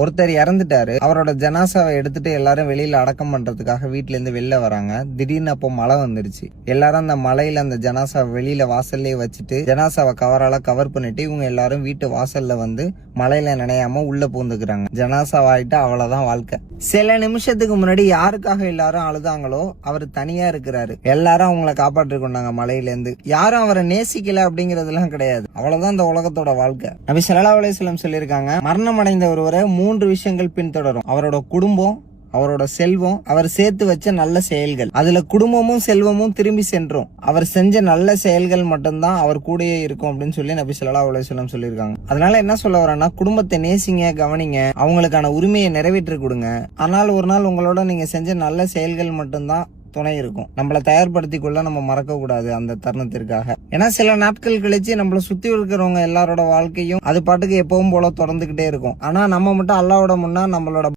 ஒருத்தர் இறந்துட்டாரு. அவரோட ஜனாசாவை எடுத்துட்டு எல்லாரும் வெளியில அடக்கம் பண்றதுக்காக வீட்டுல இருந்து வெளில வராங்க. திடீர்னு அப்போ மழை வந்துருச்சு. எல்லாரும் அந்த மழையில அந்த ஜனாசாவை வெளியில வாசல்லே வச்சுட்டு ஜனாசாவை கவரால கவர் பண்ணிட்டு இவங்க எல்லாரும் வீட்டு வாசல்ல வந்து மழையில நினையாம உள்ள பூந்துக்கிறாங்க. ஜனாசாவாயிட்டு அவ்வளவுதான் வாழ்க்கை. சில நிமிஷத்துக்கு முன்னாடி யாருக்காக எல்லாரும் அழுதாங்களோ அவர் தனியா இருக்கிறாரு. எல்லாரும் அவங்கள காப்பாற்றி கொண்டாங்க மழையில இருந்து. யாரும் அவரை நேசிக்கல அப்படிங்கறதுலாம் கிடையாது. அவ்வளவுதான் இந்த உலகத்தோட வாழ்க்கை. நபி ஸல்லல்லாஹு அலைஹி வஸல்லம் சொல்லியிருக்காங்க, மரணம் அடைந்த ஒருவரை 3 விஷயங்கள் பின்தொடரும். அவரோட குடும்பம், அவரோட செல்வம், அவர் சேர்த்து வச்ச நல்ல செயல்கள். அதுல குடும்பமும் செல்வமும் திரும்பி சென்றும். அவர் செஞ்ச நல்ல செயல்கள் மட்டும்தான் அவர் கூடயே இருக்கும் அப்படின்னு சொல்லி நபி ஸல்லல்லாஹு அலைஹி வஸல்லம் சொல்லியிருக்காங்க. அதனால என்ன சொல்ல வரேன்னா, குடும்பத்தை நேசிங்க, கவனிங்க, அவங்களுக்கான உரிமையை நிறைவேற்றி கொடுங்க. ஆனால் ஒரு நாள் உங்களோட நீங்க செஞ்ச நல்ல செயல்கள் மட்டும்தான் துணை இருக்கும். நம்மளை தயார்படுத்தி கொள்ள நம்ம மறக்க கூடாது அந்த தருணத்திற்காக. ஏன்னா சில நாட்கள் கழிச்சு நம்மள சுத்தி இருக்கிறவங்க எல்லாரோட வாழ்க்கையும் அது பாட்டுக்கு எப்பவும் போல தொடர்ந்துகிட்டே இருக்கும். ஆனா நம்ம மட்டும் அல்லாஹ்வோட முன்னா நம்மளோட